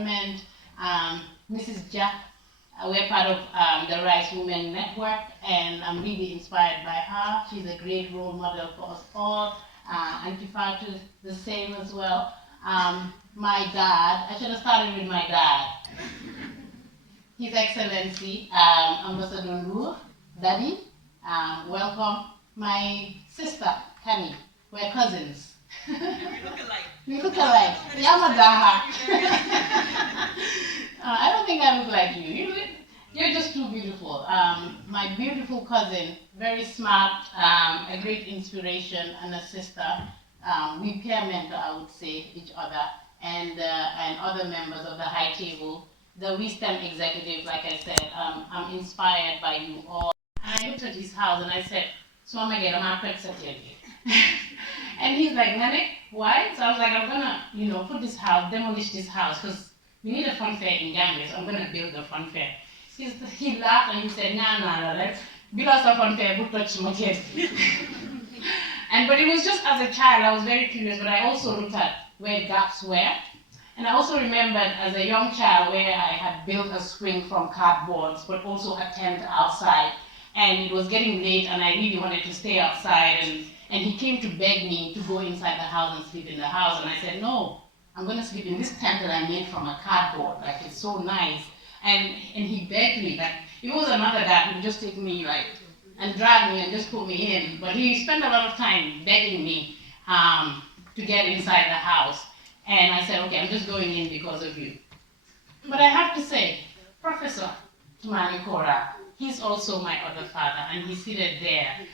Environment, Mrs. Jack. We're part of the Rice Women Network, and I'm really inspired by her. She's a great role model for us all. Auntie Fatou, the same as well. My dad, I should have started with my dad. His Excellency, Ambassador Ndour, Daddy, welcome. My sister, Kani, we're cousins. We look alike. We look alike. Yamadaha. I don't think I look like you. You're just too beautiful. My beautiful cousin, very smart, a great inspiration, and a sister. We peer mentor, I would say, each other, and other members of the high table. The Wisdom Executive, like I said, I'm inspired by you all. And I looked at his house and I said, so I'm gonna get a market certificate. And he's like, Nane, why? So I was like, I'm gonna, put this house, demolish this house, because we need a fun fair in Gambia, so I'm gonna build a fun fair. He laughed and he said, nah, let's build us a fun fair, but touch my kid. But it was just as a child, I was very curious, but I also looked at where gaps were. And I also remembered as a young child where I had built a swing from cardboards, but also a tent outside. And it was getting late and I really wanted to stay outside. And he came to beg me to go inside the house and sleep in the house. And I said, no, I'm going to sleep in this tent that I made from a cardboard. Like, it's so nice. And he begged me. Like, it was another dad who would just take me, and drag me and just put me in. But he spent a lot of time begging me to get inside the house. And I said, okay, I'm just going in because of you. But I have to say, Professor Tumani Kora, he's also my other father, and he's seated there.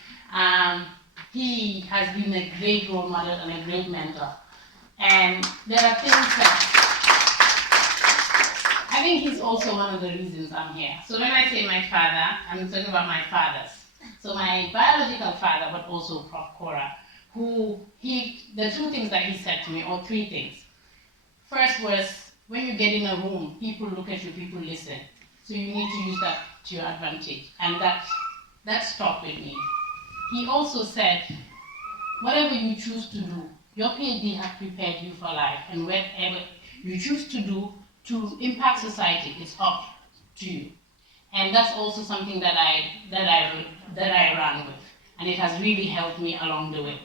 He has been a great role model and a great mentor. And there are things that I think he's also one of the reasons I'm here. So when I say my father, I'm talking about my fathers. So my biological father, but also Prof. Kora, the two things that he said to me, or three things. First was, when you get in a room, people look at you, people listen. So you need to use that to your advantage. And that stuck with me. He also said, whatever you choose to do, your PhD has prepared you for life. And whatever you choose to do to impact society, it's up to you. And that's also something that I ran with. And it has really helped me along the way.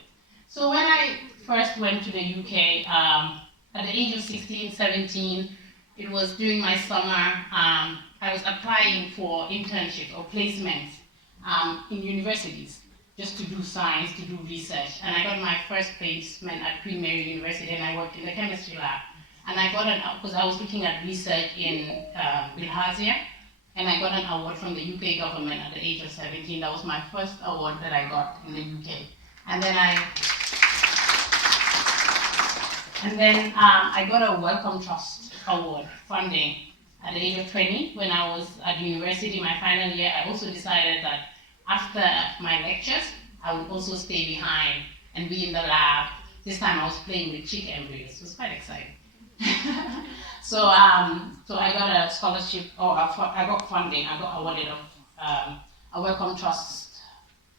So when I first went to the UK, at the age of 16, 17, it was during my summer, I was applying for internships or placements in universities, just to do science, to do research. And I got my first placement at Queen Mary University, and I worked in the chemistry lab. And I got because I was looking at research in Bilharzia, and I got an award from the UK government at the age of 17. That was my first award that I got in the UK. And then I got a Wellcome Trust Award funding at the age of 20 when I was at university, my final year. I also decided that after my lectures, I would also stay behind and be in the lab. This time I was playing with chick embryos. It was quite exciting. So I got a scholarship, or I got funding. I got awarded a Wellcome Trust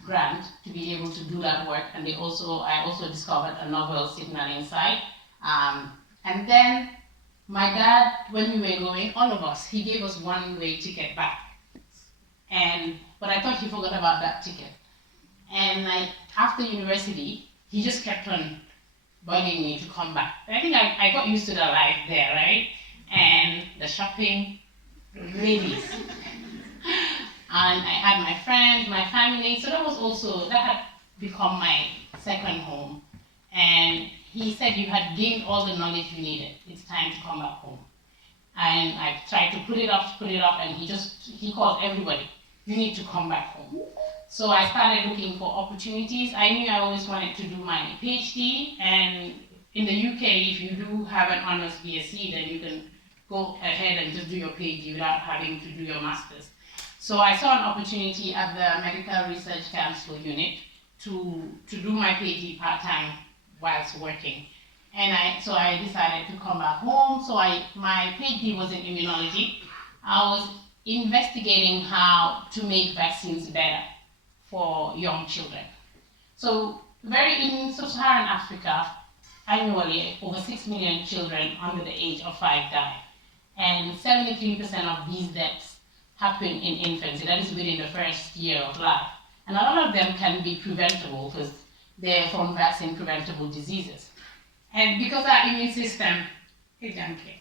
grant to be able to do that work. And I also discovered a novel signaling site. And then my dad, when we were going, all of us, he gave us one-way ticket back. But I thought he forgot about that ticket. And after university, he just kept on bugging me to come back. I think I got used to the life there, right? And the shopping, the ladies. And I had my friends, my family, so that had become my second home. And he said, you had gained all the knowledge you needed. It's time to come back home. And I tried to put it off, and he called everybody, you need to come back home. So I started looking for opportunities. I knew I always wanted to do my PhD, and in the UK, if you do have an honors BSc, then you can go ahead and just do your PhD without having to do your master's. So I saw an opportunity at the Medical Research Council unit to do my PhD part-time whilst working. And so I decided to come back home. So my PhD was in immunology. I was investigating how to make vaccines better for young children. So in sub-Saharan Africa, annually over 6 million children under the age of 5 die. and 73% of these deaths happen in infancy, that is within the first year of life. And a lot of them can be preventable because they're from vaccine preventable diseases. And because our immune system, hey, Janke.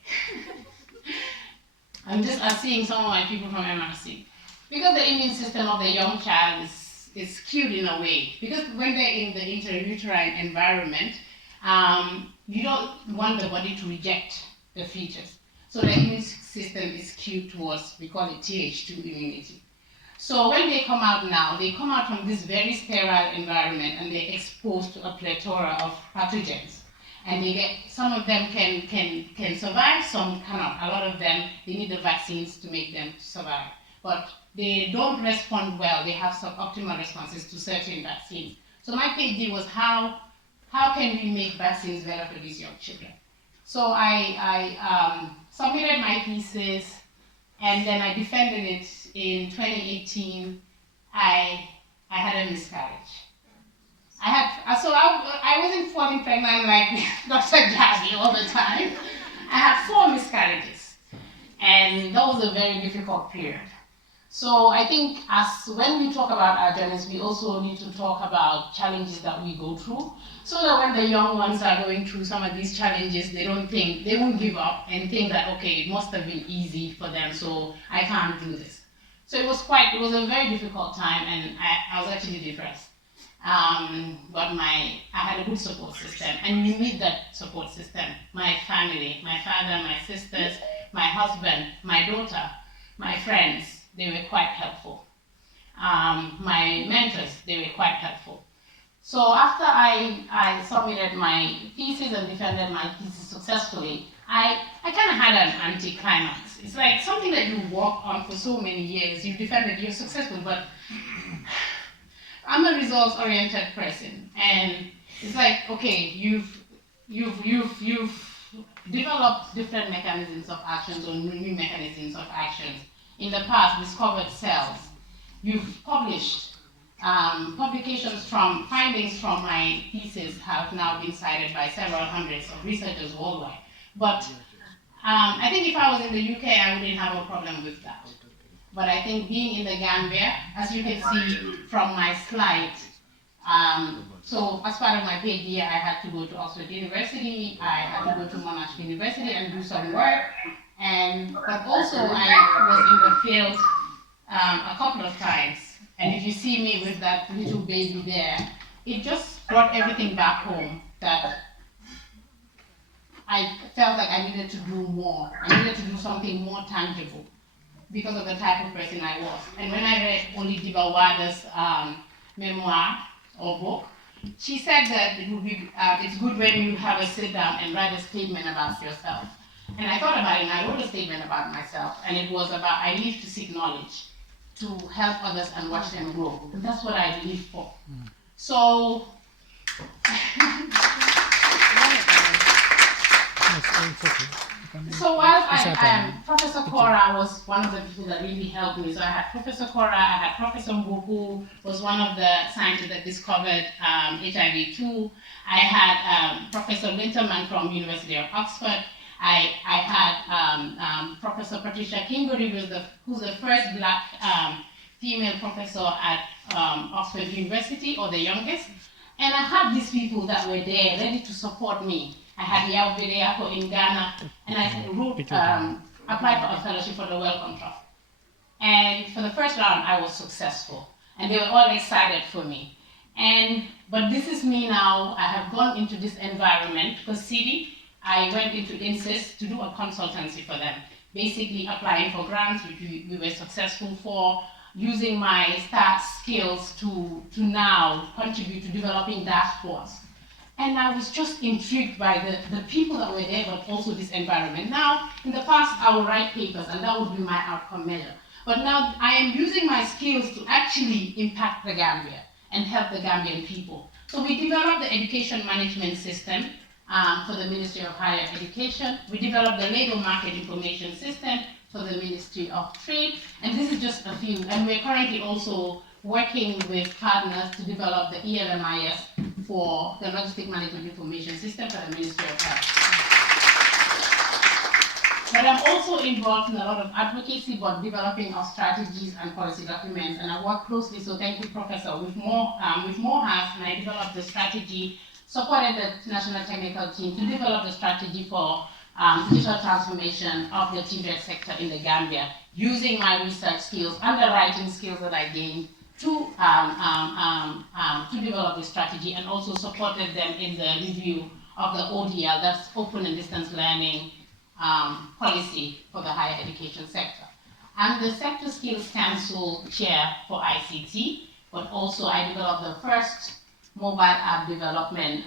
I'm just seeing some of my people from MRC. Because the immune system of the young child is skewed in a way. Because when they're in the intrauterine environment, you don't want the body to reject the fetus. So the immune system is skewed towards, we call it Th2 immunity. So when they come out now, they come out from this very sterile environment and they're exposed to a plethora of pathogens. And they get, some of them can survive, some cannot. A lot of them, they need the vaccines to make them survive. But they don't respond well. They have suboptimal responses to certain vaccines. So my PhD was how can we make vaccines better for these young children? So I submitted my thesis, and then I defended it in 2018. I had a miscarriage. I wasn't falling pregnant like Dr. Gabi all the time. I had 4 miscarriages, and that was a very difficult period. So I think when we talk about our journeys, we also need to talk about challenges that we go through, so that when the young ones are going through some of these challenges, they won't give up and think that, okay, it must have been easy for them, so I can't do this. So it was a very difficult time, and I was actually depressed. But I had a good support system, and you need that support system. My family, my father, my sisters, my husband, my daughter, my friends, they were quite helpful. My mentors, they were quite helpful. So after I submitted my thesis and defended my thesis successfully, I kind of had an anticlimax. It's like something that you work on for so many years, you defended, you're successful, but I'm a results-oriented person, and it's like, okay, you've developed different mechanisms of actions or new mechanisms of actions. In the past, discovered cells. You've published publications from findings from my thesis have now been cited by several hundreds of researchers worldwide. But I think if I was in the UK, I wouldn't have a problem with that. But I think being in the Gambia, as you can see from my slide, so as part of my PhD, I had to go to Oxford University, I had to go to Monash University and do some work, but also I was in the field a couple of times. And if you see me with that little baby there, it just brought everything back home that I felt like I needed to do more. I needed to do something more tangible, because of the type of person I was. And when I read Oli Dibawada's memoir or book, she said that it's good when you have a sit down and write a statement about yourself. And I thought about it, and I wrote a statement about myself, and it was about I live to seek knowledge, to help others and watch them grow. And that's what I live for. So, so while Professor Cora was one of the people that really helped me. So I had Professor Cora, I had Professor Mbuku, was one of the scientists that discovered HIV-2. I had Professor Winterman from University of Oxford. I had Professor Patricia Kingori, who's the first Black female professor at Oxford University, or the youngest. And I had these people that were there ready to support me. I had Yao Videako in Ghana, and I applied for a fellowship for the Wellcome Trust. And for the first round, I was successful, and they were all excited for me. But this is me now. I have gone into this environment for CD. I went into INSYS to do a consultancy for them, basically applying for grants, which we were successful for, using my stats skills to now contribute to developing dashboards. And I was just intrigued by the people that were there, but also this environment. Now, in the past, I would write papers, and that would be my outcome measure. But now I am using my skills to actually impact the Gambia and help the Gambian people. So we developed the education management system for the Ministry of Higher Education. We developed the labor market information system for the Ministry of Trade. And this is just a few. And we're currently also working with partners to develop the ELMIS for the Logistic Management Information System for the Ministry of Health. But I'm also involved in a lot of advocacy, but developing of strategies and policy documents, and I work closely, so thank you, Professor, with MOHAS, and I developed the strategy, supported the National Technical Team to develop the strategy for digital transformation of the TVET sector in the Gambia, using my research skills, underwriting skills that I gained to develop the strategy, and also supported them in the review of the ODL, that's Open and Distance Learning policy for the higher education sector. I'm the Sector Skills Council Chair for ICT, but also I developed the first mobile app development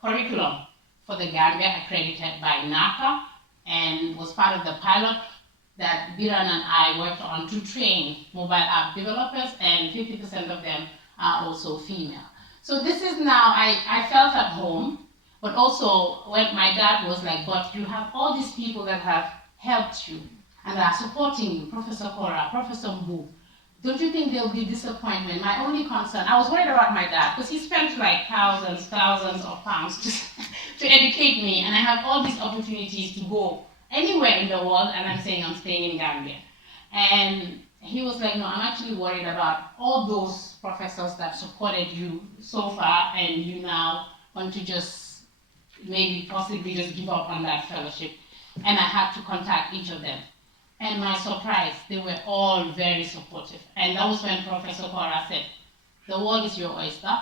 curriculum for the Gambia, accredited by NACA, and was part of the pilot that Biran and I worked on to train mobile app developers, and 50% of them are also female. So this is now, I felt at home, but also when my dad was like, but you have all these people that have helped you and are supporting you, Professor Kora, Professor Mbu. Don't you think there'll be disappointment? My only concern, I was worried about my dad because he spent like thousands of pounds to educate me, and I have all these opportunities to go anywhere in the world, and I'm saying I'm staying in Gambia. And he was like, no, I'm actually worried about all those professors that supported you so far, and you now want to just maybe possibly just give up on that fellowship. And I had to contact each of them. And my surprise, they were all very supportive. And that was when Professor Kora said, the world is your oyster.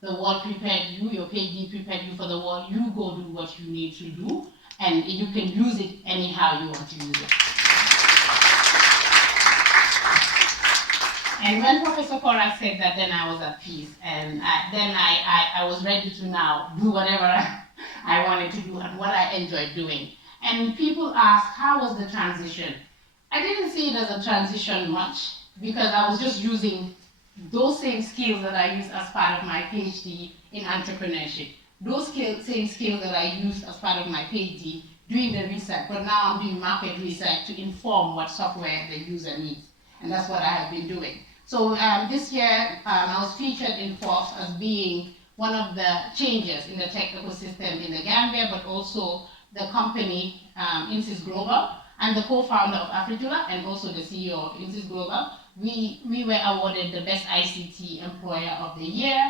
The world prepared you, your PhD prepared you for the world. You go do what you need to do, and you can use it anyhow you want to use it. And when Professor Kora said that, then I was at peace. And then I was ready to now do whatever I wanted to do and what I enjoyed doing. And people ask, how was the transition? I didn't see it as a transition much, because I was just using those same skills that I used as part of my PhD in entrepreneurship. Those same skills that I used as part of my PhD doing the research, but now I'm doing market research to inform what software the user needs. And that's what I have been doing. So this year, I was featured in Forbes as being one of the changes in the tech ecosystem in the Gambia, but also the company, Insys Global, and the co-founder of Afridula, and also the CEO of Insys Global. We were awarded the Best ICT Employer of the Year.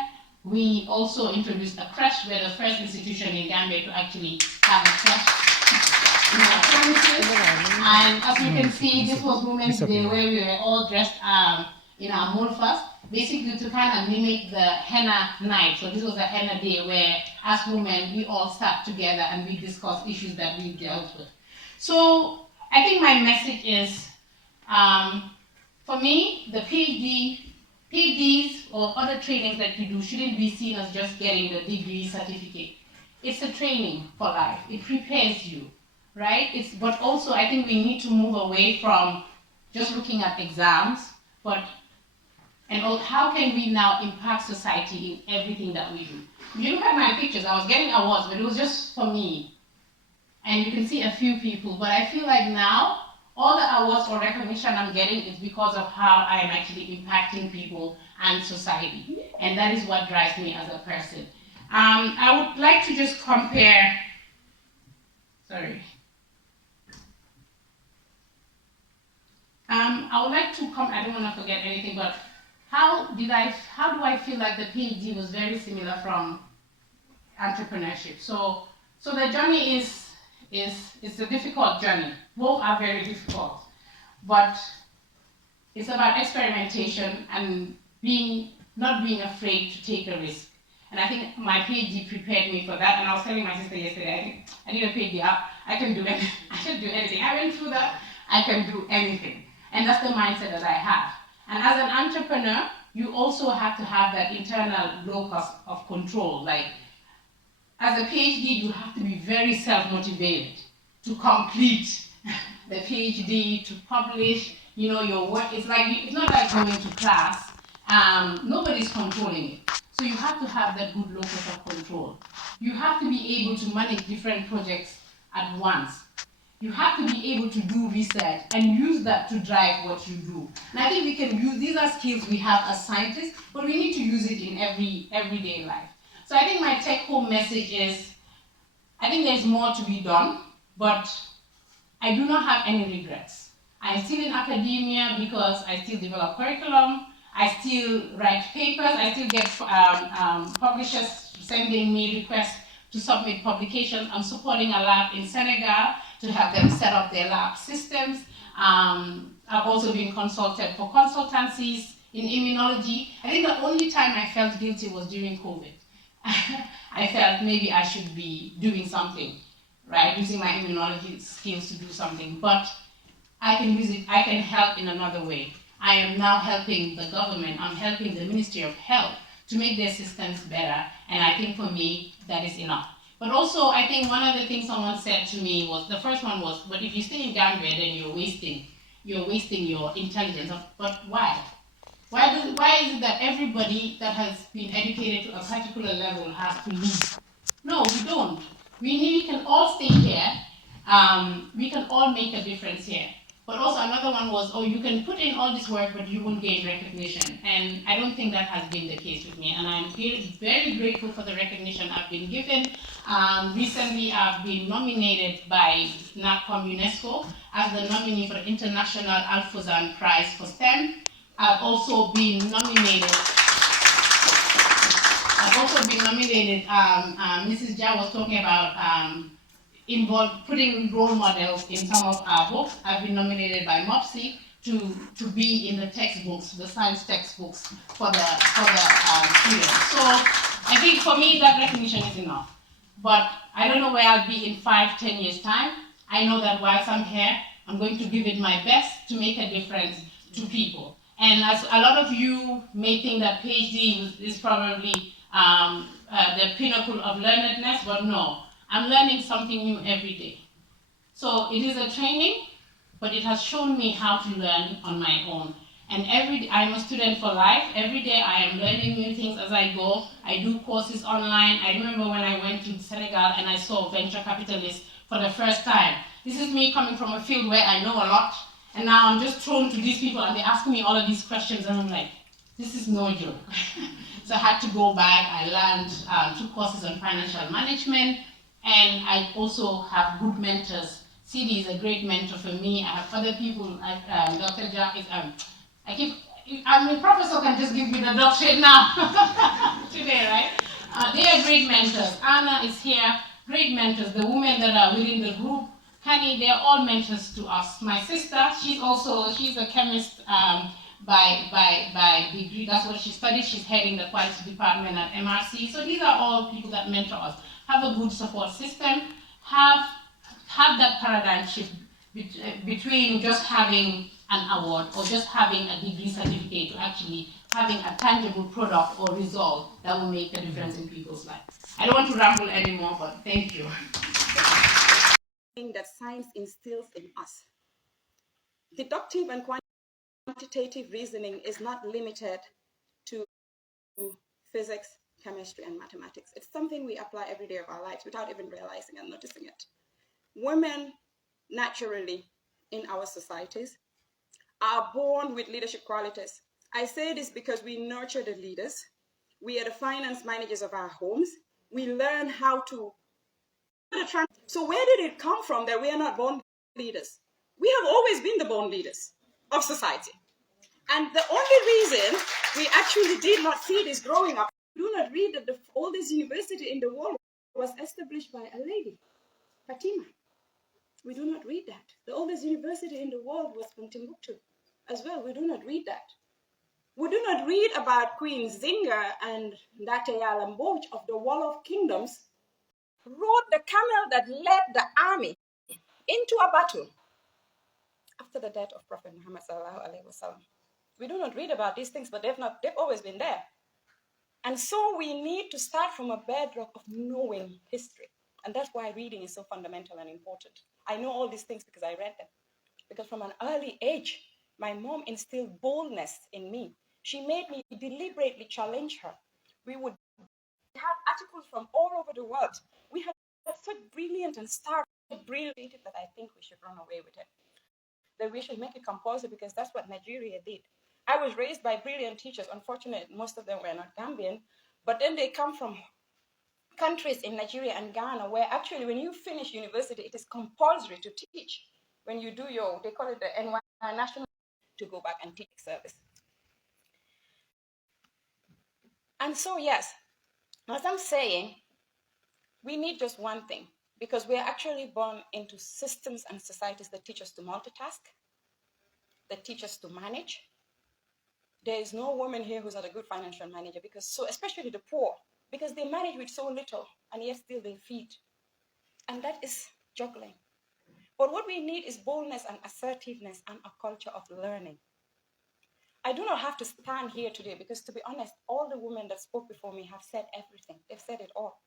We also introduced a creche. We're the first institution in Gambia to actually have a creche in our premises. And as you can see, this was Women's Day, where we were all dressed in our molfas, basically to kind of mimic the henna night. So this was a henna day where, as women, we all sat together and we discussed issues that we dealt with. So I think my message is, for me, the PhDs or other trainings that you do shouldn't be seen as just getting the degree certificate. It's a training for life. It prepares you, right? But also I think we need to move away from just looking at exams, and how can we now impact society in everything that we do? If you look at my pictures, I was getting awards, but it was just for me. And you can see a few people, but I feel like now, all the awards or recognition I'm getting is because of how I am actually impacting people and society. And that is what drives me as a person. I would like to just compare, I would like to I don't want to forget anything, but how do I feel like the PhD was very similar from entrepreneurship? So the journey is a difficult journey. Both are very difficult, but it's about experimentation and not being afraid to take a risk. And I think my PhD prepared me for that. And I was telling my sister yesterday, I need a PhD. I can do anything. I can do anything. I went through that. I can do anything. And that's the mindset that I have. And as an entrepreneur, you also have to have that internal locus of control. Like, as a PhD, you have to be very self-motivated to complete the PhD, to publish, your work. It's not like going to class. Nobody's controlling it. So you have to have that good locus of control. You have to be able to manage different projects at once. You have to be able to do research and use that to drive what you do. And I think we can use, these are skills we have as scientists, but we need to use it in everyday life. So I think my take-home message is, I think there's more to be done, but I do not have any regrets. I'm still in academia because I still develop curriculum, I still write papers, I still get publishers sending me requests to submit publications. I'm supporting a lab in Senegal to help them set up their lab systems. I've also been consulted for consultancies in immunology. I think the only time I felt guilty was during COVID. I felt maybe I should be doing something, right? Using my immunology skills to do something. But I can use it, I can help in another way. I am now helping the government, I'm helping the Ministry of Health to make their systems better, and I think for me, that is enough. But also, I think one of the things someone said to me was, the first one was, but if you stay in Gambia, then you're wasting your intelligence. But why? Why is it that everybody that has been educated to a particular level has to leave? No, we don't. We can all stay here. We can all make a difference here. But also another one was, oh, you can put in all this work, but you won't gain recognition. And I don't think that has been the case with me. And I'm very grateful for the recognition I've been given. Recently, I've been nominated by NACOM UNESCO as the nominee for the International Alfozan Prize for STEM. I've also been nominated. Mrs. Jha was talking about putting role models in some of our books. I've been nominated by MOPSI to be in the textbooks, the science textbooks for the students. So I think for me that recognition is enough. But I don't know where I'll be in 5-10 years time. I know that whilst I'm here, I'm going to give it my best to make a difference to people. And as a lot of you may think that PhD is probably the pinnacle of learnedness, but no, I'm learning something new every day. So it is a training, but it has shown me how to learn on my own. And I'm a student for life. Every day I am learning new things as I go. I do courses online. I remember when I went to Senegal and I saw venture capitalists for the first time. This is me coming from a field where I know a lot, and now I'm just thrown to these people and they ask me all of these questions and I'm like, this is no joke. So I had to go back. I learned 2 courses on financial management, and I also have good mentors. CD is a great mentor for me. I have other people like Dr. Jack is, the professor can just give me the doctorate now, today, right? They are great mentors. Anna is here, great mentors. The women that are within the group, Kani, they are all mentors to us. My sister, she's a chemist by degree. That's what she studied. She's heading the quality department at MRC. So these are all people that mentor us. Have a good support system. Have that paradigm shift between just having an award or just having a degree certificate to actually having a tangible product or result that will make a difference in people's lives. I don't want to ramble anymore, but thank you. That science instills in us. Deductive and quantitative reasoning is not limited to physics, chemistry, and mathematics. It's something we apply every day of our lives without even realizing and noticing it. Women, naturally, in our societies, are born with leadership qualities. I say this because we nurture the leaders. We are the finance managers of our homes. We learn how to. So where did it come from that we are not born leaders? We have always been the born leaders of society. And the only reason we actually did not see this growing up, we do not read that the oldest university in the world was established by a lady, Fatima. We do not read that. The oldest university in the world was from Timbuktu as well. We do not read that. We do not read about Queen Zinga and Ndate Mboj of the Wall of Kingdoms rode the camel that led the army into a battle after the death of Prophet Muhammad sallallahu alaihi wasallam. We do not read about these things, but they've always been there. And so we need to start from a bedrock of knowing history. And that's why reading is so fundamental and important. I know all these things because I read them. Because from an early age, my mom instilled boldness in me. She made me deliberately challenge her. We would have articles from all over the world. We had such brilliant and brilliant that I think we should run away with it. That we should make it compulsory because that's what Nigeria did. I was raised by brilliant teachers. Unfortunately, most of them were not Gambian, but then they come from countries in Nigeria and Ghana where actually when you finish university, it is compulsory to teach. when you do your, they call it the NY National, to go back and teach service. And so, yes, as I'm saying, we need just one thing, because we're actually born into systems and societies that teach us to multitask, that teach us to manage. There is no woman here who's not a good financial manager, because so, especially the poor, because they manage with so little and yet still they feed. And that is juggling. But what we need is boldness and assertiveness and a culture of learning. I do not have to stand here today because, to be honest, all the women that spoke before me have said everything. They've said it all.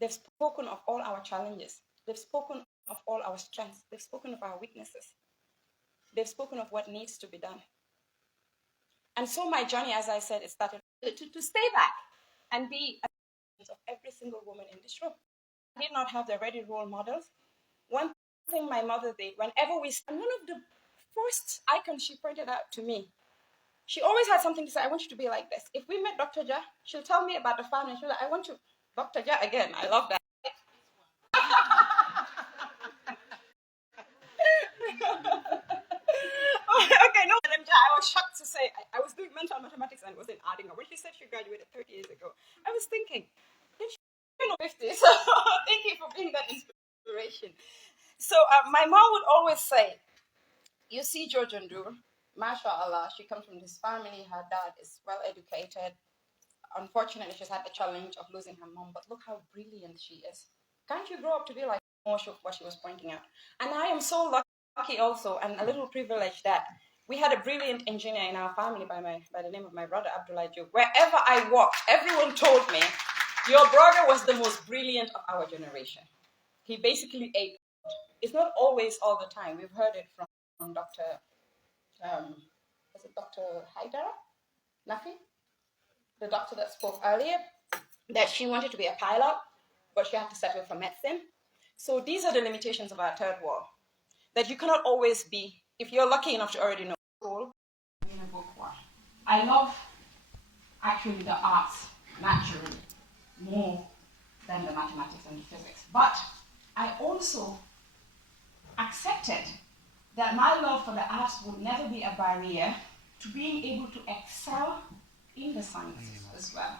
They've spoken of all our challenges. They've spoken of all our strengths. They've spoken of our weaknesses. They've spoken of what needs to be done. And so my journey, as I said, it started to stay back and be of every single woman in this room. I did not have the ready role models. One thing my mother did, whenever and one of the first icons she pointed out to me, she always had something to say. I want you to be like this. If we met Dr. Ja, she'll tell me about the family. She'll be like, I want you, Dr. Ja again. I love that. Okay, no, I was shocked to say, I was doing mental mathematics and wasn't adding up. When she said she graduated 30 years ago, I was thinking, you know, 50. So thank you for being that inspiration. So my mom would always say, you see George Ndur, mashallah, she comes from this family. Her dad is well educated. Unfortunately, she's had the challenge of losing her mom, but look how brilliant she is. Can't you grow up to be like what she was pointing out? And I am so lucky also, and a little privileged, that we had a brilliant engineer in our family by the name of my brother, Abdullah Job. Wherever I walked, everyone told me, your brother was the most brilliant of our generation. He basically ate. It's not always all the time. We've heard it from Dr. Was it Dr. Haidara Nafi? The doctor that spoke earlier, that she wanted to be a pilot, but she had to settle for medicine. So these are the limitations of our third world, that you cannot always be, if you're lucky enough to already know. In a book one. I love actually the arts naturally more than the mathematics and the physics, but I also accepted that my love for the arts would never be a barrier to being able to excel in the sciences as well.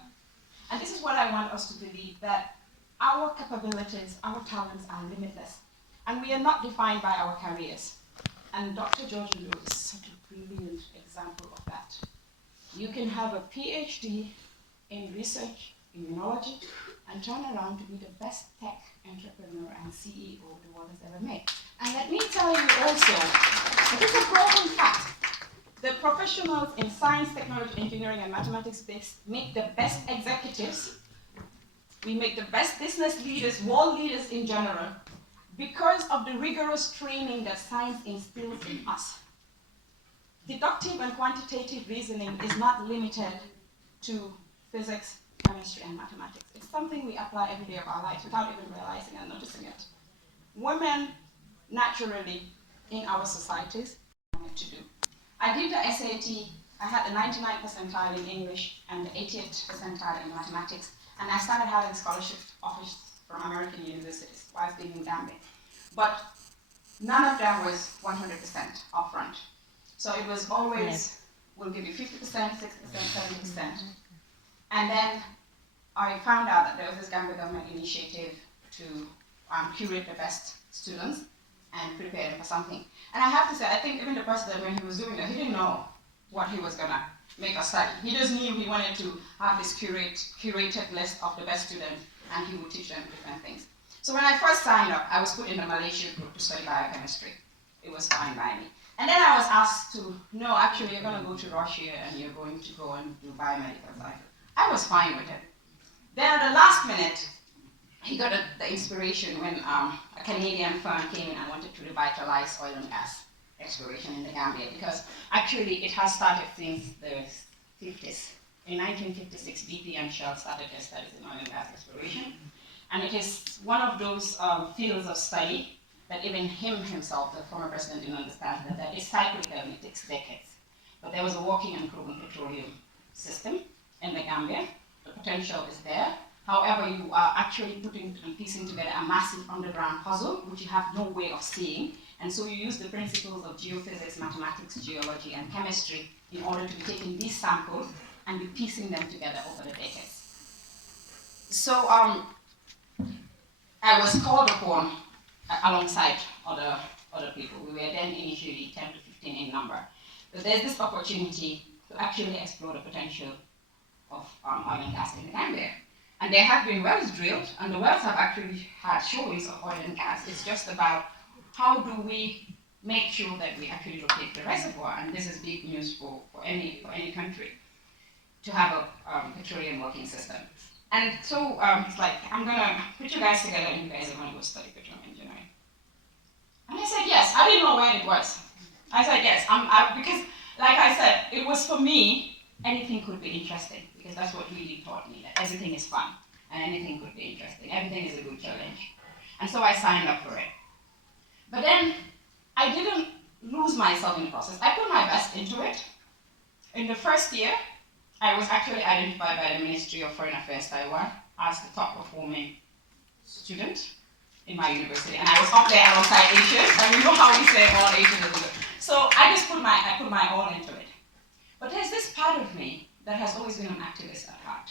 And this is what I want us to believe, that our capabilities, our talents are limitless. And we are not defined by our careers. And Dr. George Ndur is such a brilliant example of that. You can have a PhD in research, immunology, and turn around to be the best tech entrepreneur and CEO the world has ever made. And let me tell you also, it is a proven fact. The professionals in science, technology, engineering, and mathematics make the best executives. We make the best business leaders, world leaders in general, because of the rigorous training that science instills in us. Deductive and quantitative reasoning is not limited to physics, chemistry, and mathematics. It's something we apply every day of our lives without even realizing and noticing it. Women, naturally, in our societies, wanted to do. I did the SAT. I had the 99th percentile in English and the 80th percentile in mathematics, and I started having scholarship offers from American universities whilst being in Gambia. But none of them was 100% upfront. So it was always, we'll give you 50%, 60%, 70%. And then I found out that there was this Gambia government initiative to curate the best students and prepare them for something. And I have to say, I think even the president, when he was doing that, he didn't know what he was gonna make us study. He just knew he wanted to have this curated list of the best students, and he would teach them different things. So when I first signed up, I was put in the Malaysia group to study biochemistry. It was fine by me. And then I was asked to, no, actually, you're gonna go to Russia and you're going to go and do biomedical science. I was fine with it. Then at the last minute, he got the inspiration when a Canadian firm came in and wanted to revitalize oil and gas exploration in the Gambia, because actually it has started since the 50s. In 1956, BP and Shell started their studies in oil and gas exploration. And it is one of those fields of study that even himself, the former president, didn't understand, that is cyclical and it takes decades. But there was a working and proven petroleum system in the Gambia. The potential is there. However, you are actually putting and piecing together a massive underground puzzle, which you have no way of seeing. And so you use the principles of geophysics, mathematics, geology, and chemistry in order to be taking these samples and be piecing them together over the decades. So I was called upon alongside other people. We were then initially 10 to 15 in number. But there's this opportunity to actually explore the potential of oil and gas in the Gambia. And there have been wells drilled, and the wells have actually had showings of oil and gas. It's just about how do we make sure that we actually locate the reservoir, and this is big news for any country, to have a petroleum working system. And so it's like, I'm gonna put you guys together and you guys are gonna go study petroleum engineering. And I said yes. I didn't know where it was. I said yes, because like I said, it was for me, anything could be interesting, because that's what really taught me, that everything is fun and anything could be interesting. Everything is a good challenge. And so I signed up for it. But then I didn't lose myself in the process. I put my best into it. In the first year, I was actually identified by the Ministry of Foreign Affairs Taiwan as the top performing student in my university, and I was up there alongside Asians, and you know how we say all Asians. So I just put my all into it. But there's this part of me that has always been an activist at heart.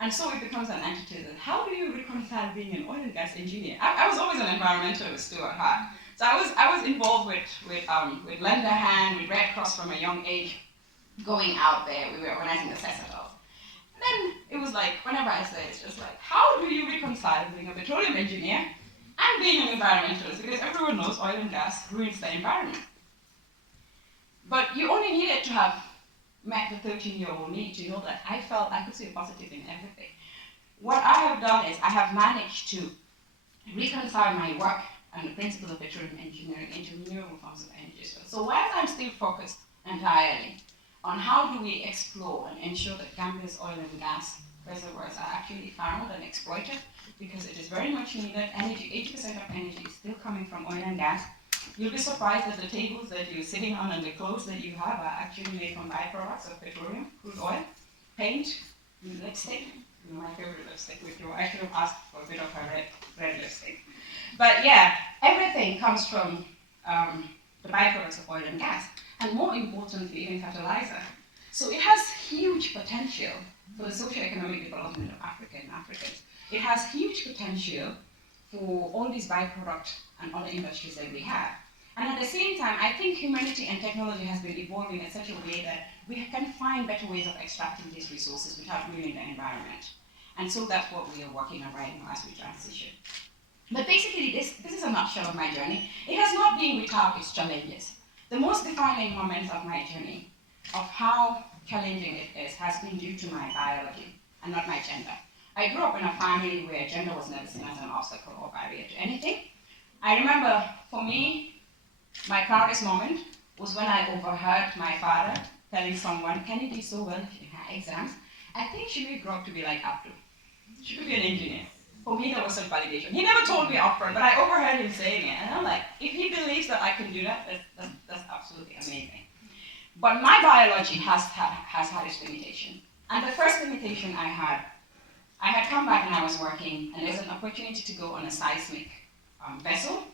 And so it becomes an antithesis. How do you reconcile being an oil and gas engineer? I was always an environmentalist too at heart. So I was involved with Lend a Hand, with Red Cross from a young age, going out there. We were organizing the Cecitals. And then it was like, whenever I say it, it's just like, how do you reconcile being a petroleum engineer and being an environmentalist? Because everyone knows oil and gas ruins the environment. But you only needed to have met the 13-year-old me to know that I felt I could see a positive in everything. What I have done is I have managed to reconcile my work and the principles of petroleum engineering into renewable forms of energy. So while I'm still focused entirely on how do we explore and ensure that Gambia's oil and gas reservoirs are actually found and exploited, because it is very much needed. Energy, 80% of energy is still coming from oil and gas. You'll be surprised that the tables that you're sitting on and the clothes that you have are actually made from byproducts of petroleum, crude oil, paint, lipstick. My favorite lipstick, which I should have asked for a bit of a red lipstick. But yeah, everything comes from the byproducts of oil and gas, and more importantly, even fertilizer. So it has huge potential for the socio-economic development of Africa and Africans. It has huge potential for all these byproducts and other industries that we have. And at the same time, I think humanity and technology has been evolving in such a way that we can find better ways of extracting these resources without ruining the environment. And so that's what we are working on right now as we transition. But basically, this is a nutshell of my journey. It has not been without its challenges. The most defining moments of my journey, of how challenging it is, has been due to my biology and not my gender. I grew up in a family where gender was never seen as an obstacle or barrier to anything. I remember, for me, my proudest moment was when I overheard my father telling someone, "Can you do so well in her exams? I think she will grow up to be like Abdul. She could be an engineer." For me, that was some validation. He never told me upfront, but I overheard him saying it. And I'm like, if he believes that I can do that, that's absolutely amazing. But my biology has had its limitation. And the first limitation I had come back and I was working, and there's an opportunity to go on a seismic vessel,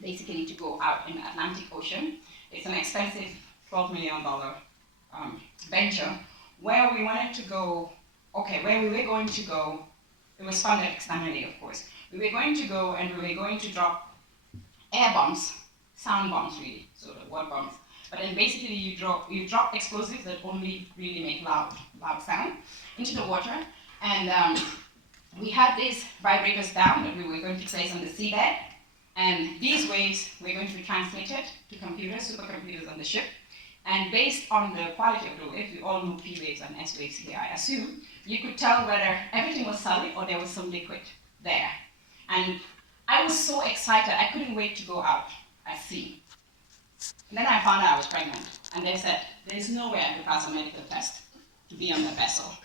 basically to go out in the Atlantic Ocean. It's an expensive $12 million venture where we wanted to go, where we were going to go. It was funded externally, of course. We were going to go and we were going to drop air bombs, sound bombs really, so the word bombs. But then basically you drop explosives that only really make loud sound into the water. And we had these vibrators down that we were going to place on the seabed. And these waves were going to be transmitted to computers, supercomputers on the ship. And based on the quality of the wave, we all know P waves and S waves here, I assume, you could tell whether everything was solid or there was some liquid there. And I was so excited, I couldn't wait to go out at sea. And then I found out I was pregnant, and they said, there's no way I could pass a medical test to be on the vessel.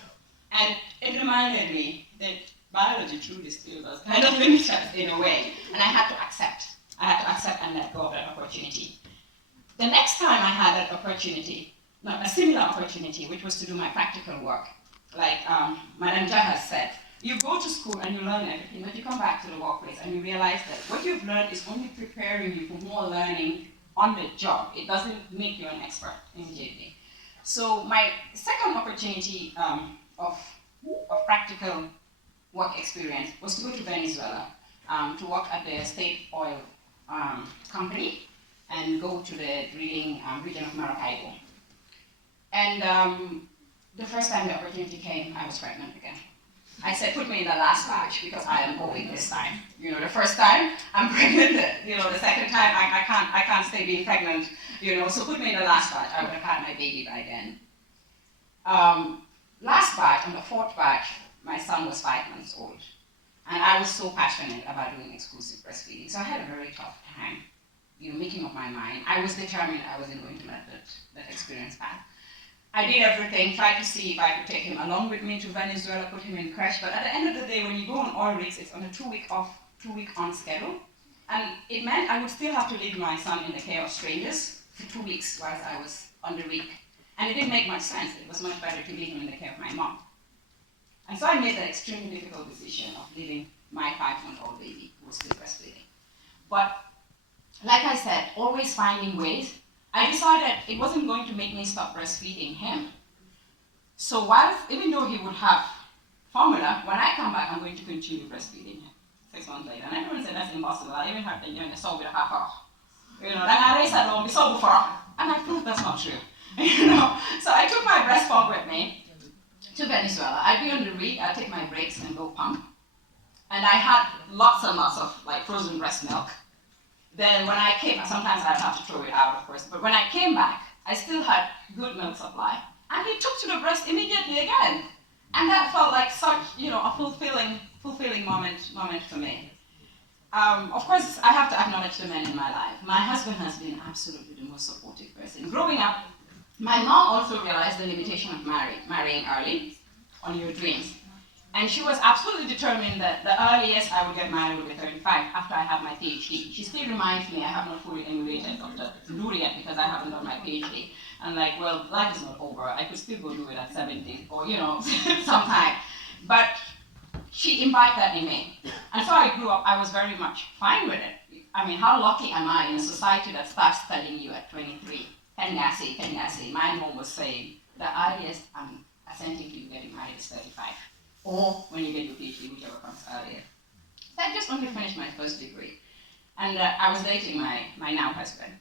And it reminded me that biology truly still does kind of limit us in a way, and I had to accept. And let go of that opportunity. The next time I had an opportunity, a similar opportunity, which was to do my practical work, like Madam Jah has said, You go to school and you learn everything, but you come back to the workplace and you realize that what you've learned is only preparing you for more learning on the job. It doesn't make you an expert immediately. So my second opportunity of practical work experience was to go to Venezuela to work at the state oil company and go to the drilling region of Maracaibo. And the first time the opportunity came, I was pregnant again. I said, put me in the last batch because I am going this time. You know, the first time I'm pregnant. You know, the second time I can't stay being pregnant. You know, so put me in the last batch. I would have had my baby by then. Last batch, on the fourth batch, my son was 5 months old, and I was so passionate about doing exclusive breastfeeding. So I had a very tough time, you know, making up my mind. I was determined I wasn't going to let that experience pass. I did everything, tried to see if I could take him along with me to Venezuela, put him in crash. But at the end of the day, when you go on oil rigs, it's on a 2-week off, 2-week on schedule. And it meant I would still have to leave my son in the care of strangers for 2 weeks whilst I was on the rig. And it didn't make much sense. It was much better to leave him in the care of my mom. And so I made that extremely difficult decision of leaving my 5-month-old baby who was still breastfeeding. But like I said, always finding ways. I decided it wasn't going to make me stop breastfeeding him. So even though he would have formula, when I come back, I'm going to continue breastfeeding him 6 months later. And everyone said that's impossible. I even had the soul with a half off. You know, then I raised that long, so before, and I proved that's not true. You know, so I took my breast pump with me to Venezuela. I'd be on the rig, I'd take my breaks and go pump. And I had lots and lots of like frozen breast milk. Then when I came, sometimes I'd have to throw it out, of course, but when I came back, I still had good milk supply. And he took to the breast immediately again. And that felt like such, you know, a fulfilling moment for me. Of course, I have to acknowledge the men in my life. My husband has been absolutely the most supportive person. Growing up, my mom also realized the limitation of marrying early on your dreams. And she was absolutely determined that the earliest I would get married would be 35 after I have my PhD. She still reminds me I have not fully emulated Dr. Lurie yet because I haven't done my PhD. And like, well, life is not over. I could still go do it at 70 or, you know, sometime. But she imbibed that in me. And so I grew up, I was very much fine with it. I mean, how lucky am I in a society that starts telling you at 23, Kenyasi. My mom was saying, the earliest I'm assenting to you getting married is 35. Or when you get your PhD, whichever comes earlier. So I just only finished my first degree. And I was dating my now husband.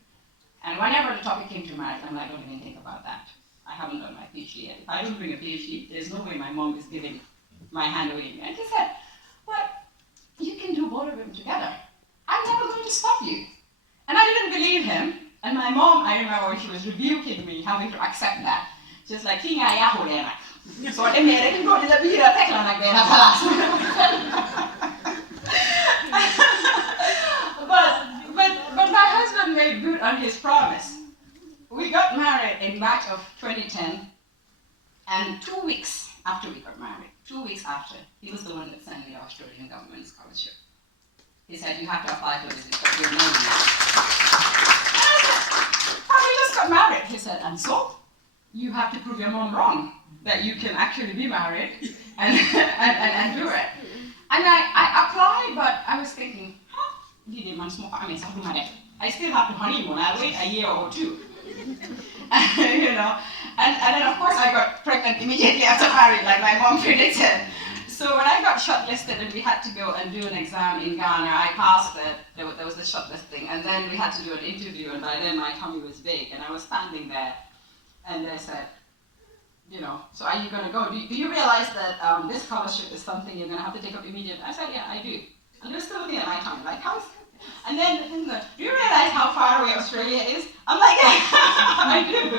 And whenever the topic came to marriage, I'm like, don't even think about that. I haven't done my PhD yet. If I don't bring a PhD, there's no way my mom is giving my hand away. And he said, well, you can do both of them together. I'm never going to stop you. And I didn't believe him. And my mom, I remember when she was rebuking me, having to accept that. Just like, so they made it go to the beer, take like but my husband made good on his promise. We got married in March of 2010, and 2 weeks after we got married, 2 weeks after, he was the one that sent me the Australian government scholarship. He said, you have to apply for this because you're married. And I said, oh, we just got married. He said, and so? You have to prove your mom wrong, that you can actually be married and do it. And I applied, but I was thinking, I still have to honeymoon, I'll wait a year or two. You know, and then of course I got pregnant immediately after marriage, like my mom predicted. So when I got shortlisted and we had to go and do an exam in Ghana, I passed it, there was the shortlisting, and then we had to do an interview, and by then my tummy was big, and I was standing there, and they said, you know, so are you going to go? Do you realize that this scholarship is something you're going to have to take up immediately? I said, yeah, I do. And they're still looking at my tummy, like, how's... And then, do you realize how far away Australia is? I'm like, yeah, I do.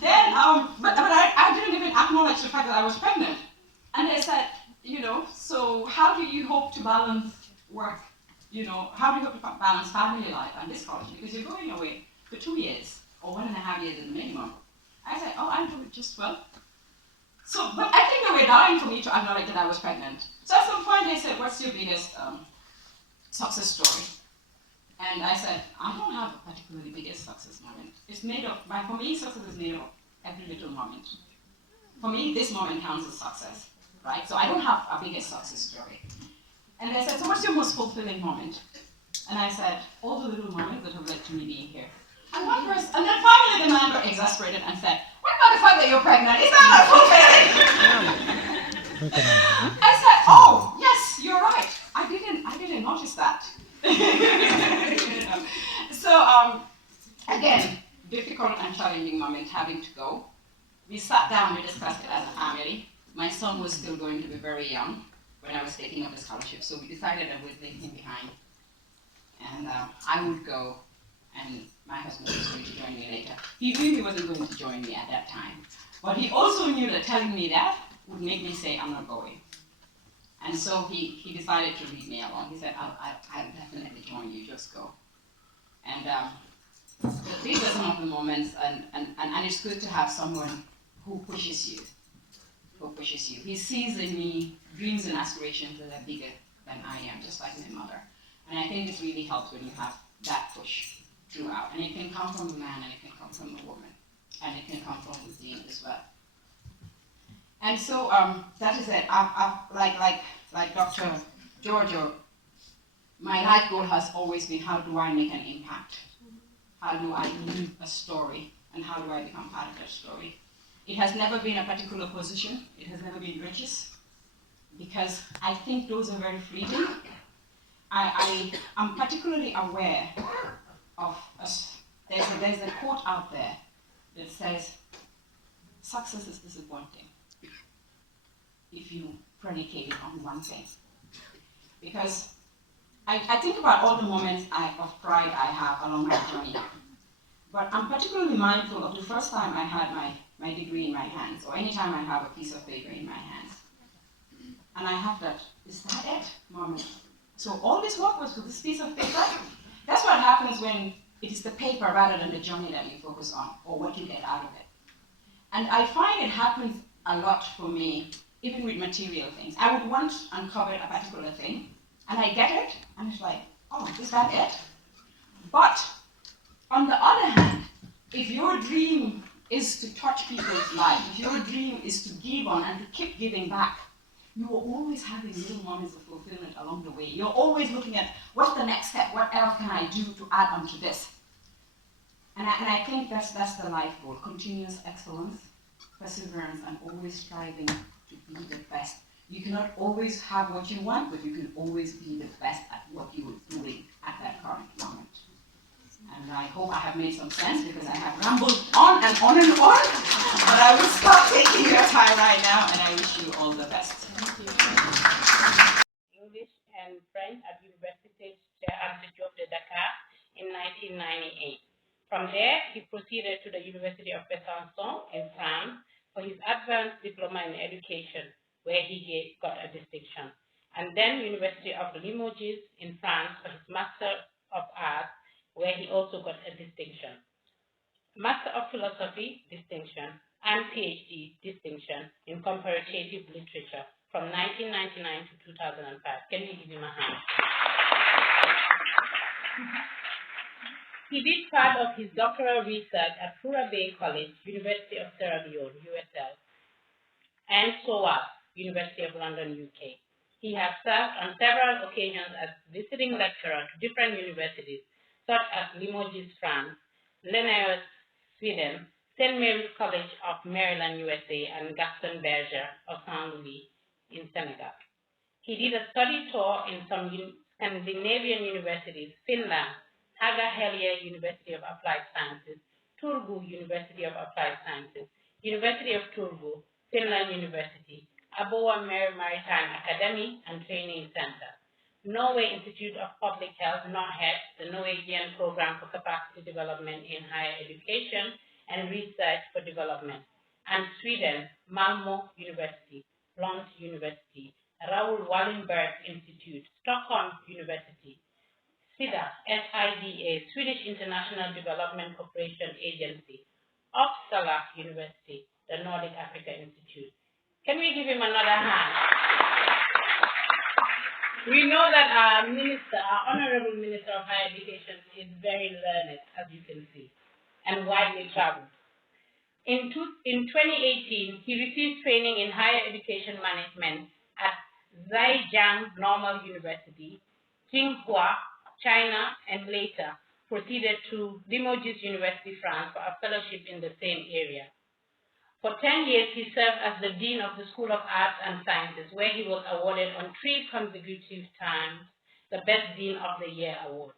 Then, but I didn't even acknowledge the fact that I was pregnant. And they said, you know, so how do you hope to balance work? You know, how do you hope to balance family life and this college? Because you're going away for 2 years, or 1.5 years at the minimum. I said, oh, I'll do it just well. So, but I think they were dying for me to acknowledge that I was pregnant. So at some point they said, what's your biggest success story? And I said, I don't have a particularly biggest success moment. It's made of, for me, success is made of every little moment. For me, this moment counts as success. right? So I don't have a biggest success story. And they said, so what's your most fulfilling moment? And I said, all the little moments that have led to me being here. And one person, and then finally the man got exasperated and said, what about the fact that you're pregnant? Is that not fulfilling? I said, oh, yes, you're right. I didn't notice that. So again, difficult and challenging moment having to go. We sat down, we discussed it as a family. My son was still going to be very young when I was taking up the scholarship, so we decided that we'd leave him behind. And I would go, and my husband was going to join me later. He knew he wasn't going to join me at that time, but he also knew that telling me that would make me say, I'm not going. And so he decided to leave me alone. He said, I'll definitely join you, just go. And these are some of the moments, and it's good to have someone who pushes you. He sees in me dreams and aspirations that are bigger than I am, just like my mother. And I think it really helps when you have that push throughout. And it can come from a man, and it can come from a woman, and it can come from within as well. And so that is it. Like Dr. Giorgio, my life goal has always been, how do I make an impact? How do I leave a story? And how do I become part of that story? It has never been a particular position. It has never been riches, because I think those are very fleeting. I'm particularly aware of, there's a quote out there that says, success is disappointing if you predicate it on one thing. Because I think about all the moments of pride I have along my journey. But I'm particularly mindful of the first time I had my degree in my hands, or any time I have a piece of paper in my hands. And I have that, is that it moment? So all this work was for this piece of paper? That's what happens when it is the paper rather than the journey that you focus on, or what you get out of it. And I find it happens a lot for me, even with material things. I would want to uncover a particular thing, and I get it, and it's like, oh, is that it? But on the other hand, if your dream is to touch people's lives, if your dream is to give on and to keep giving back, you are always having little moments of fulfillment along the way. You're always looking at, what's the next step? What else can I do to add on to this? And I think that's the life goal: continuous excellence, perseverance, and always striving to be the best. You cannot always have what you want, but you can always be the best at what you are doing at that current moment. And I hope I have made some sense, because I have rambled on and on and on. But I will stop taking your time right now, and I wish you all the best. Thank you. English and French at Université Cheikh Diop de Dakar in 1998. From there, he proceeded to the University of Besançon in France for his advanced diploma in education, where he got a distinction. And then University of Limoges in France for his Master of Arts, where he also got a distinction. Master of Philosophy distinction and PhD distinction in comparative literature from 1999 to 2005. Can we give him a hand? He did part of his doctoral research at Fura Bay College, University of Sierra Leone, USL, and SOAS, University of London, UK. He has served on several occasions as visiting lecturer to different universities, such as Limoges, France, Linnaeus, Sweden, St. Mary's College of Maryland, USA, and Gaston Berger of Saint Louis in Senegal. He did a study tour in some Scandinavian universities: Finland, Haga Helia University of Applied Sciences, Turku University of Applied Sciences, University of Turku, Finland University, Aboa Maritime Academy and Training Center, Norway Institute of Public Health, NORHED, the Norwegian Program for Capacity Development in Higher Education and Research for Development, and Sweden, Malmö University, Lund University, Raoul Wallenberg Institute, Stockholm University, SIDA, SIDA, Swedish International Development Cooperation Agency, Uppsala University, the Nordic Africa Institute. Can we give him another hand? We know that our Honorable Minister of Higher Education is very learned, as you can see, and widely traveled. In 2018, he received training in higher education management at Zhejiang Normal University, Tsinghua, China, and later proceeded to Limoges University, France for a fellowship in the same area. For 10 years, he served as the Dean of the School of Arts and Sciences, where he was awarded on 3 consecutive times the Best Dean of the Year award.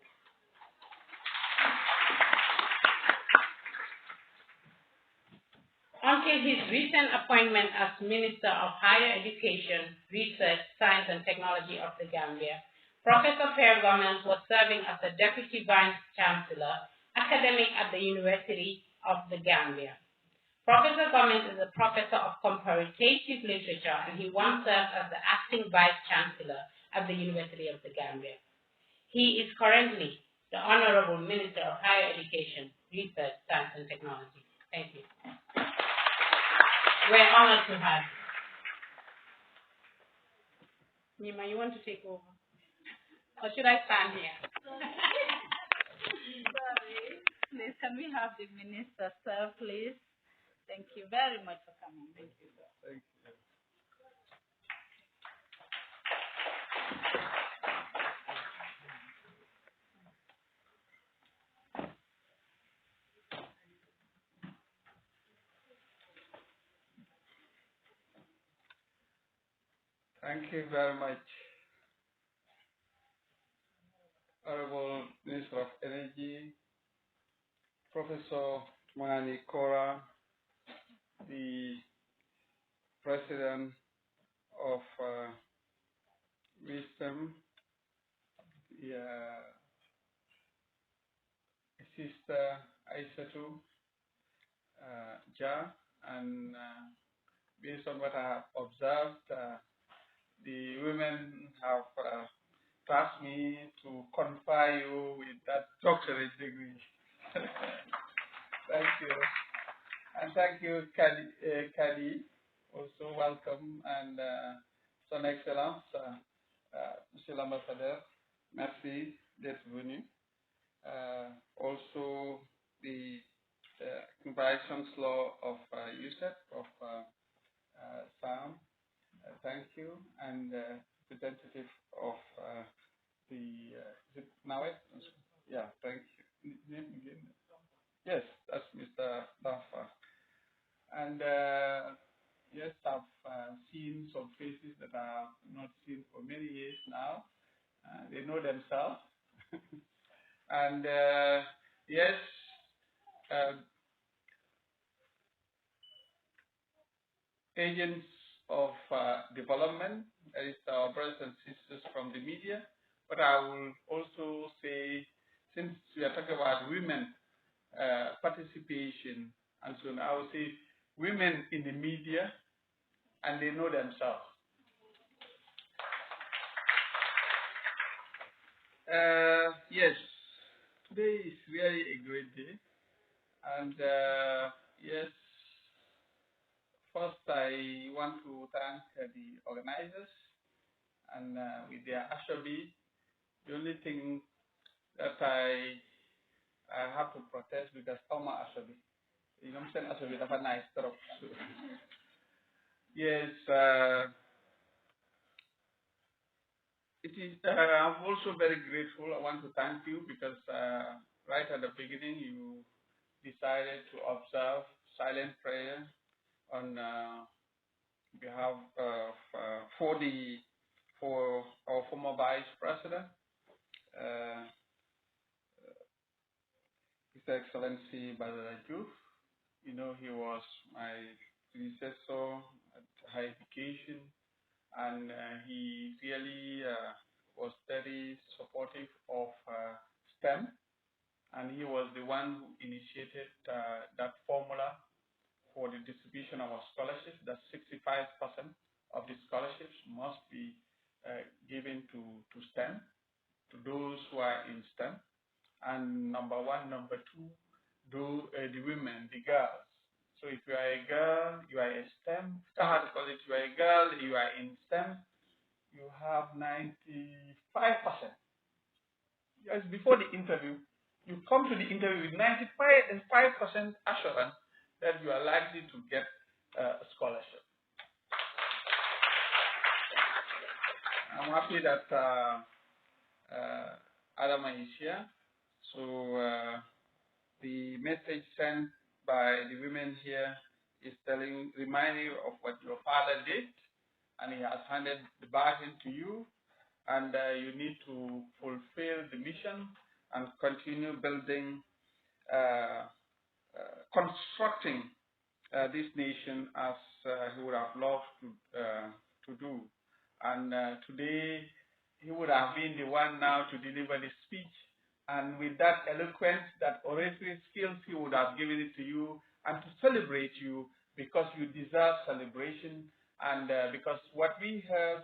Until his recent appointment as Minister of Higher Education, Research, Science and Technology of the Gambia, Professor Per Gomez was serving as the Deputy Vice Chancellor, Academic at the University of the Gambia. Professor Gomez is a professor of comparative literature, and he once served as the acting Vice Chancellor at the University of the Gambia. He is currently the Honorable Minister of Higher Education, Research, Science and Technology. Thank you. We're honored to have you. Nima, you want to take over? Or should I stand here? Sorry. Please, can we have the minister, sir, please? Thank you very much for coming. Thank you. Thank you. Thank you very much, Honorable Minister of Energy, Professor Mani Kora, the President of Wisdom, the Sister Aisatu Ja, and based on what I have observed, the women have tasked me to confer you with that doctorate degree. Thank you. And thank you, Kadi. Also welcome, and Son Excellence, Monsieur l'Ambassadeur, merci d'être venu. Also the Vice Chancellor of USEP, of Sam, thank you, and representative of the, is it Nawet? Yeah, thank you. Name again? Yes, that's Mr. Dafa. And yes, I've seen some faces that I have not seen for many years now. They know themselves. And yes, agents of development, that is our brothers and sisters from the media. But I will also say, since we are talking about women participation, and so on, I will say women in the media, and they know themselves. Yes, today is really a great day, and yes, first I want to thank the organizers, and with their Ashobi. The only thing that I have to protest because Oma Ashobi. You know what I'm saying? Ashobi, that's a nice stuff. Yes, it is. I'm also very grateful. I want to thank you because right at the beginning you decided to observe silent prayer on behalf of for our former Vice President, His Excellency Badara Diouf. You know, he was my predecessor at higher education, and he really was very supportive of STEM, and he was the one who initiated that formula for the distribution of our scholarships, that 65% of the scholarships must be given to STEM, to those who are in STEM. And number one, number two, the women, the girls. So if you are a girl, you are a STEM, how to call it, you are a girl, you are in STEM, you have 95%. Yes, before the interview, you come to the interview with 95% assurance that you are likely to get a scholarship. I'm happy that Adama is here. So the message sent by the women here is reminding you of what your father did, and he has handed the baton to you, and you need to fulfill the mission and continue building, constructing this nation as he would have loved to do. And today, he would have been the one now to deliver the speech. And with that eloquence, that oratory skills, he would have given it to you and to celebrate you, because you deserve celebration. And because what we heard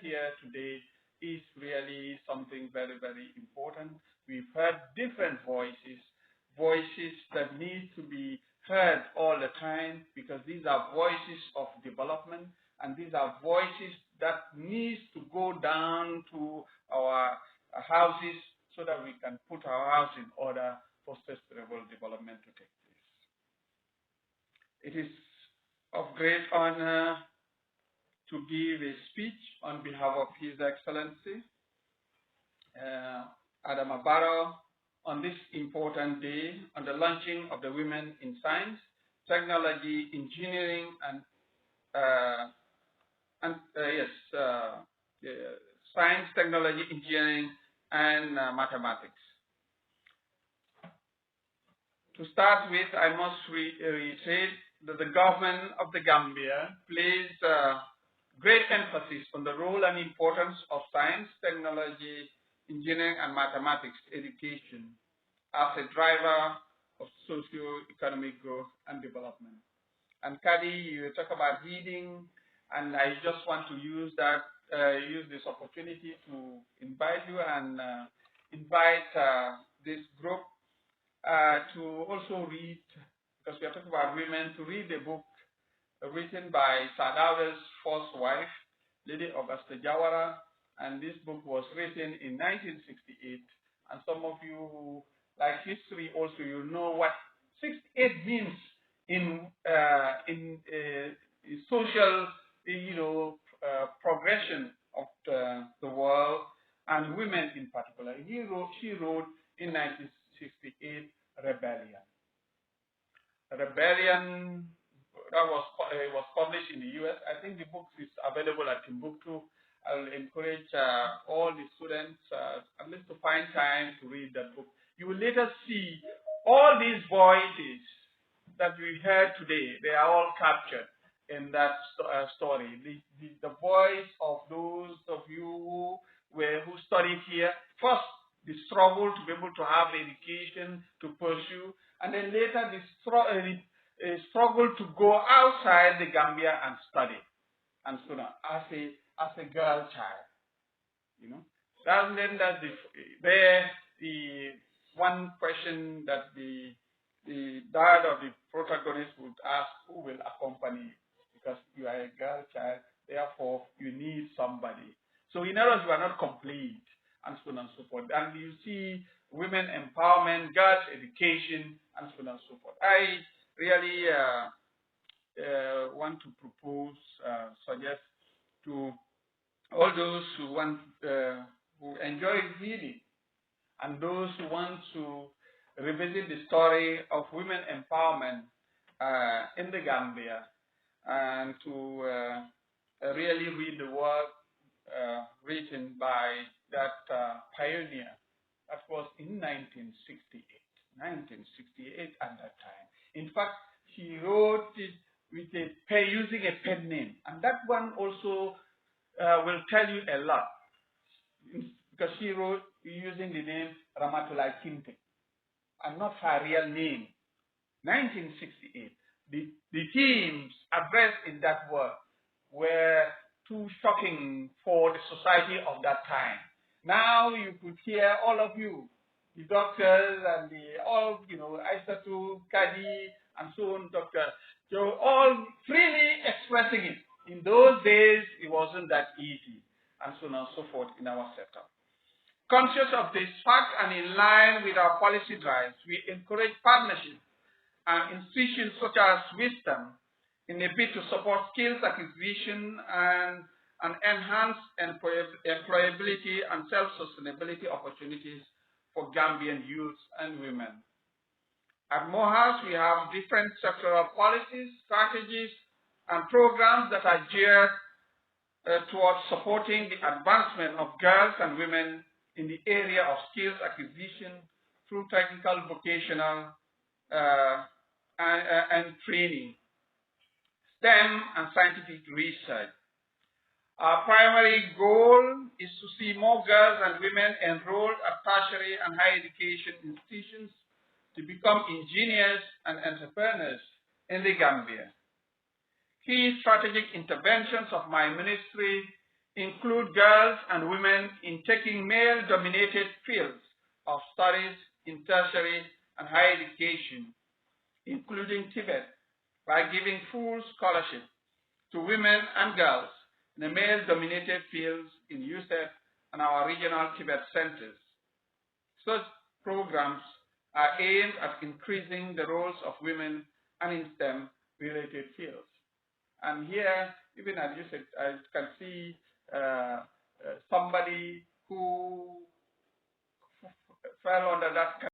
here today is really something very, very important. We've heard different voices that need to be heard all the time, because these are voices of development, and these are voices that need to go down to our houses so that we can put our house in order for sustainable development to take place. It is of great honor to give a speech on behalf of His Excellency Adama Barrow on this important day, on the launching of the Women in Science, Technology, Engineering, Science, Technology, Engineering, and Mathematics. To start with, I must reiterate that the government of the Gambia places great emphasis on the role and importance of science, technology, engineering, and mathematics education as a driver of socio-economic growth and development. And Kadi, you talk about reading, and I just want to use this opportunity to invite you and invite this group to also read, because we are talking about women, to read a book written by Sadauda's first wife, Lady Augusta Jawara, and this book was written in 1968. And some of you who like history also, you know what 68 means in social, progression of the world and women in particular. She wrote in 1968, Rebellion. Rebellion that was published in the U.S. I think the book is available at Timbuktu. I'll encourage all the students at least to find time to read that book. You will later see all these voices that we heard today. They are all captured in that story. The voice of those of you who studied here. First, the struggle to be able to have education to pursue, and then later the struggle to go outside the Gambia and study, and so on, as a girl child. That's the one question that the dad of the protagonist would ask: who will accompany you? Because you are a girl child, therefore you need somebody. So in other words, you are not complete, and so on and so forth. And you see women empowerment, girls education, and so on and so forth. I really want to suggest to all those who enjoy reading, and those who want to revisit the story of women empowerment in the Gambia, and to really read the work written by that pioneer. That was in 1968. 1968 at that time. In fact, she wrote it with using a pen name, and that one also will tell you a lot, because she wrote using the name Ramatullah Kinte, and not her real name. 1968. The themes addressed in that work were too shocking for the society of that time. Now you could hear all of you, the doctors and Aissatou, Kadi, and so on, Dr. Joe, all freely expressing it. In those days, it wasn't that easy, and so on and so forth in our setup. Conscious of this fact and in line with our policy drives, we encourage partnership and institutions such as Wisdom in a bid to support skills acquisition and enhance employability and self-sustainability opportunities for Gambian youth and women. At MOHAS, we have different sectoral policies, strategies, and programs that are geared towards supporting the advancement of girls and women in the area of skills acquisition through technical, vocational, and training, STEM, and scientific research. Our primary goal is to see more girls and women enrolled at tertiary and higher education institutions to become engineers and entrepreneurs in the Gambia. Key strategic interventions of my ministry include girls and women in taking male-dominated fields of studies in tertiary and higher education, including Tibet, by giving full scholarship to women and girls in the male-dominated fields in USEF and our regional Tibet centers. Such programs are aimed at increasing the roles of women and in STEM-related fields. And here, even as you said, I can see somebody who fell under that